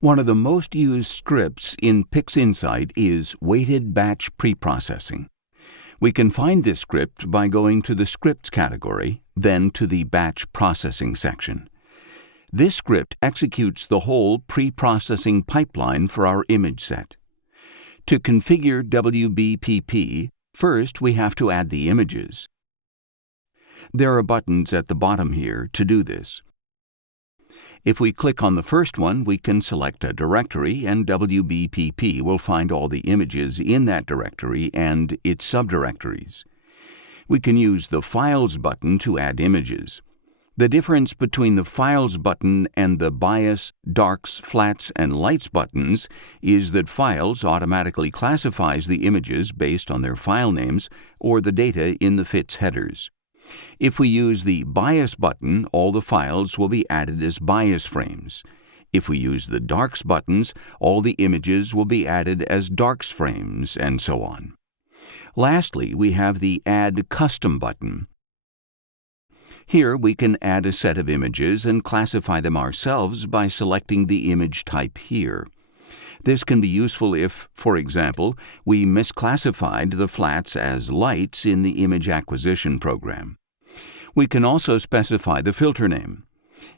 One of the most used scripts in PixInsight is weighted batch preprocessing. We can find this script by going to the Scripts category, then to the Batch Processing section. This script executes the whole preprocessing pipeline for our image set. To configure WBPP, first we have to add the images. There are buttons at the bottom here to do this. If we click on the first one, we can select a directory, and WBPP will find all the images in that directory and its subdirectories. We can use the Files button to add images. The difference between the Files button and the Bias, Darks, Flats, and Lights buttons is that Files automatically classifies the images based on their file names or the data in the FITS headers. If we use the Bias button, all the files will be added as bias frames. If we use the Darks buttons, all the images will be added as Darks frames, and so on. Lastly, we have the Add Custom button. Here we can add a set of images and classify them ourselves by selecting the image type here. This can be useful if, for example, we misclassified the flats as lights in the image acquisition program. We can also specify the filter name.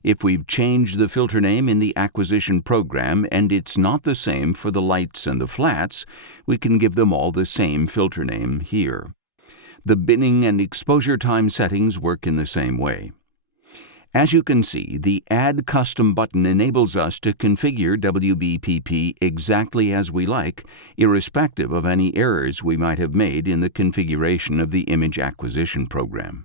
If we've changed the filter name in the acquisition program and it's not the same for the lights and the flats, we can give them all the same filter name here. The binning and exposure time settings work in the same way. As you can see, the Add Custom button enables us to configure WBPP exactly as we like, irrespective of any errors we might have made in the configuration of the image acquisition program.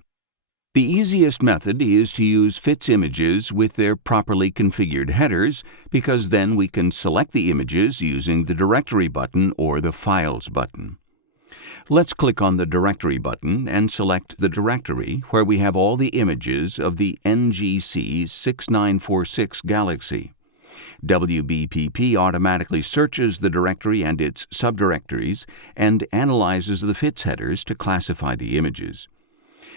The easiest method is to use FITS images with their properly configured headers, because then we can select the images using the Directory button or the Files button. Let's click on the Directory button and select the directory where we have all the images of the NGC 6946 galaxy. WBPP automatically searches the directory and its subdirectories and analyzes the FITS headers to classify the images.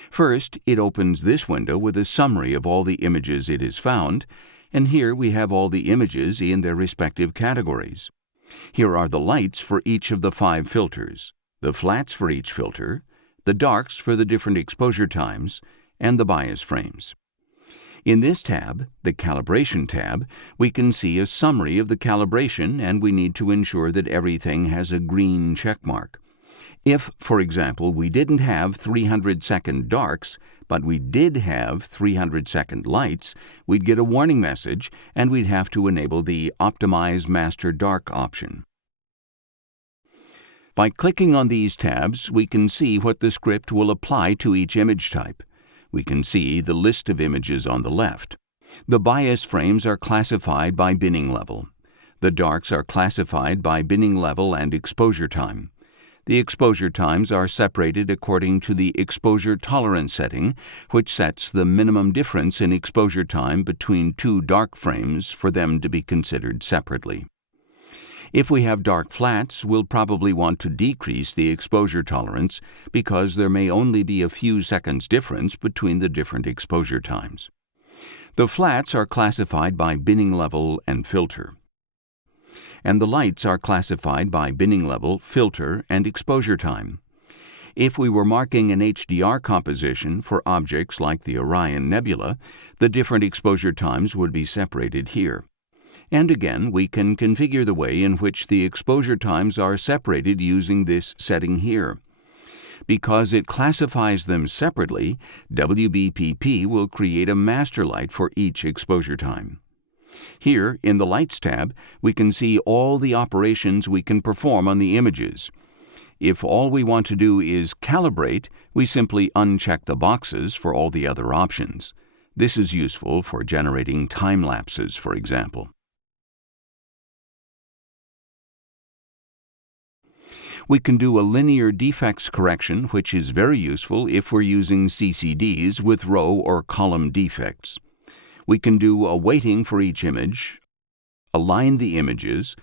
First, it opens this window with a summary of all the images it has found, and here we have all the images in their respective categories. Here are the lights for each of the 5 filters, the flats for each filter, the darks for the different exposure times, and the bias frames. In this tab, the Calibration tab, we can see a summary of the calibration, and we need to ensure that everything has a green check mark. If, for example, we didn't have 300-second darks, but we did have 300-second lights, we'd get a warning message, and we'd have to enable the Optimize Master Dark option. By clicking on these tabs, we can see what the script will apply to each image type. We can see the list of images on the left. The bias frames are classified by binning level. The darks are classified by binning level and exposure time. The exposure times are separated according to the exposure tolerance setting, which sets the minimum difference in exposure time between 2 dark frames for them to be considered separately. If we have dark flats, we'll probably want to decrease the exposure tolerance because there may only be a few seconds difference between the different exposure times. The flats are classified by binning level and filter. And the lights are classified by binning level, filter, and exposure time. If we were marking an HDR composition for objects like the Orion Nebula, the different exposure times would be separated here. And again, we can configure the way in which the exposure times are separated using this setting here. Because it classifies them separately, WBPP will create a master light for each exposure time. Here, in the Lights tab, we can see all the operations we can perform on the images. If all we want to do is calibrate, we simply uncheck the boxes for all the other options. This is useful for generating time lapses, for example. We can do a linear defects correction, which is very useful if we're using CCDs with row or column defects. We can do a weighting for each image, align the images,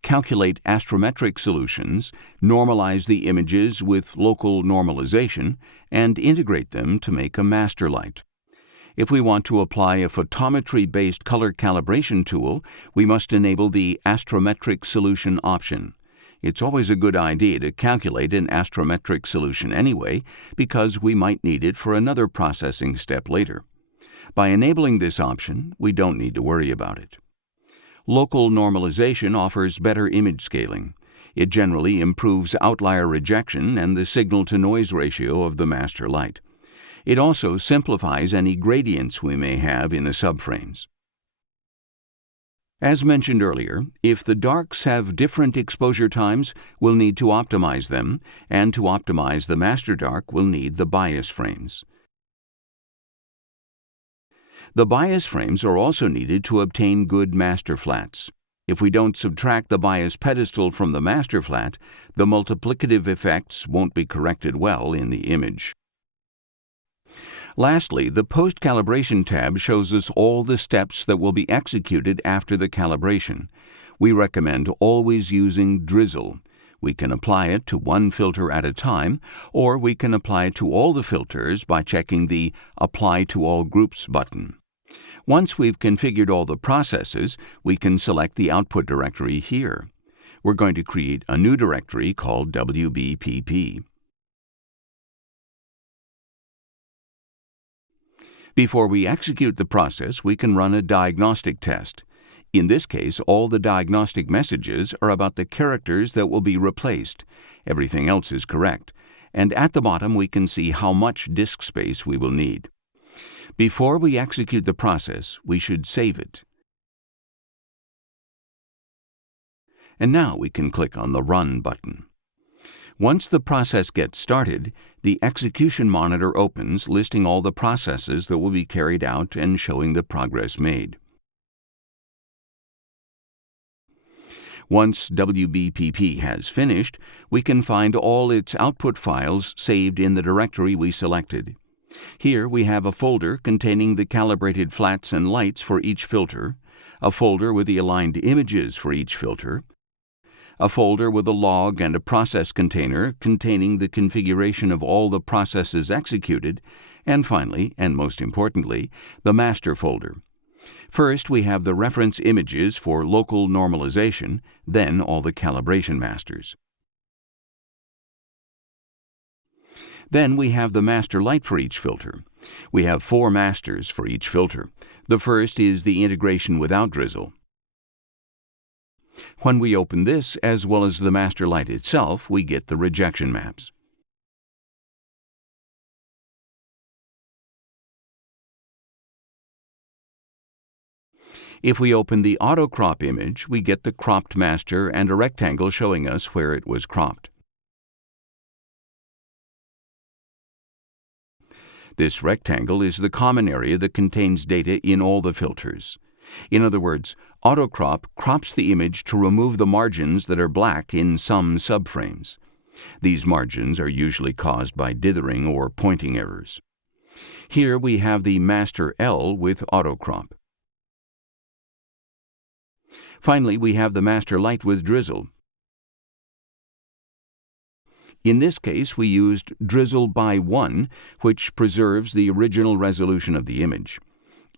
calculate astrometric solutions, normalize the images with local normalization, and integrate them to make a master light. If we want to apply a photometry-based color calibration tool, we must enable the astrometric solution option. It's always a good idea to calculate an astrometric solution anyway, because we might need it for another processing step later. By enabling this option, we don't need to worry about it. Local normalization offers better image scaling. It generally improves outlier rejection and the signal-to-noise ratio of the master light. It also simplifies any gradients we may have in the subframes. As mentioned earlier, if the darks have different exposure times, we'll need to optimize them, and to optimize the master dark, we'll need the bias frames. The bias frames are also needed to obtain good master flats. If we don't subtract the bias pedestal from the master flat, the multiplicative effects won't be corrected well in the image. Lastly, the post-calibration tab shows us all the steps that will be executed after the calibration. We recommend always using drizzle. We can apply it to one filter at a time, or we can apply it to all the filters by checking the Apply to All Groups button. Once we've configured all the processes, we can select the output directory here. We're going to create a new directory called WBPP. Before we execute the process, we can run a diagnostic test. In this case, all the diagnostic messages are about the characters that will be replaced. Everything else is correct. And at the bottom, we can see how much disk space we will need. Before we execute the process, we should save it. And now we can click on the Run button. Once the process gets started, the execution monitor opens, listing all the processes that will be carried out and showing the progress made. Once WBPP has finished, we can find all its output files saved in the directory we selected. Here we have a folder containing the calibrated flats and lights for each filter, a folder with the aligned images for each filter, a folder with a log and a process container containing the configuration of all the processes executed, and finally, and most importantly, the master folder. First, we have the reference images for local normalization, then all the calibration masters. Then we have the master light for each filter. We have 4 masters for each filter. The first is the integration without drizzle. When we open this, as well as the master light itself, we get the rejection maps. If we open the auto crop image, we get the cropped master and a rectangle showing us where it was cropped. This rectangle is the common area that contains data in all the filters. In other words, AutoCrop crops the image to remove the margins that are black in some subframes. These margins are usually caused by dithering or pointing errors. Here we have the Master L with AutoCrop. Finally, we have the Master Light with drizzle. In this case, we used drizzle by 1, which preserves the original resolution of the image.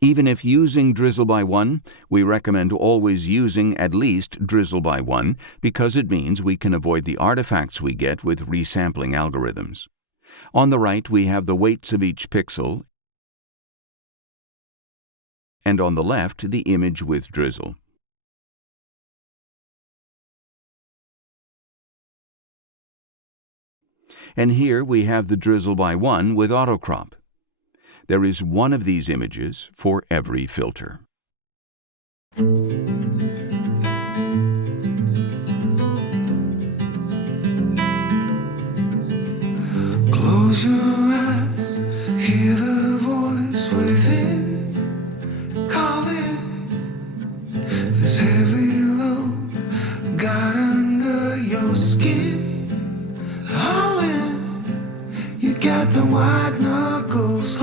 Even if using drizzle by 1, we recommend always using at least drizzle by 1 because it means we can avoid the artifacts we get with resampling algorithms. On the right, we have the weights of each pixel, and on the left, the image with drizzle. And here we have the drizzle by 1 with AutoCrop. There is one of these images for every filter. Close your eyes, hear the voice within calling. This heavy load got under your skin. Hauling, you got the white knuckles.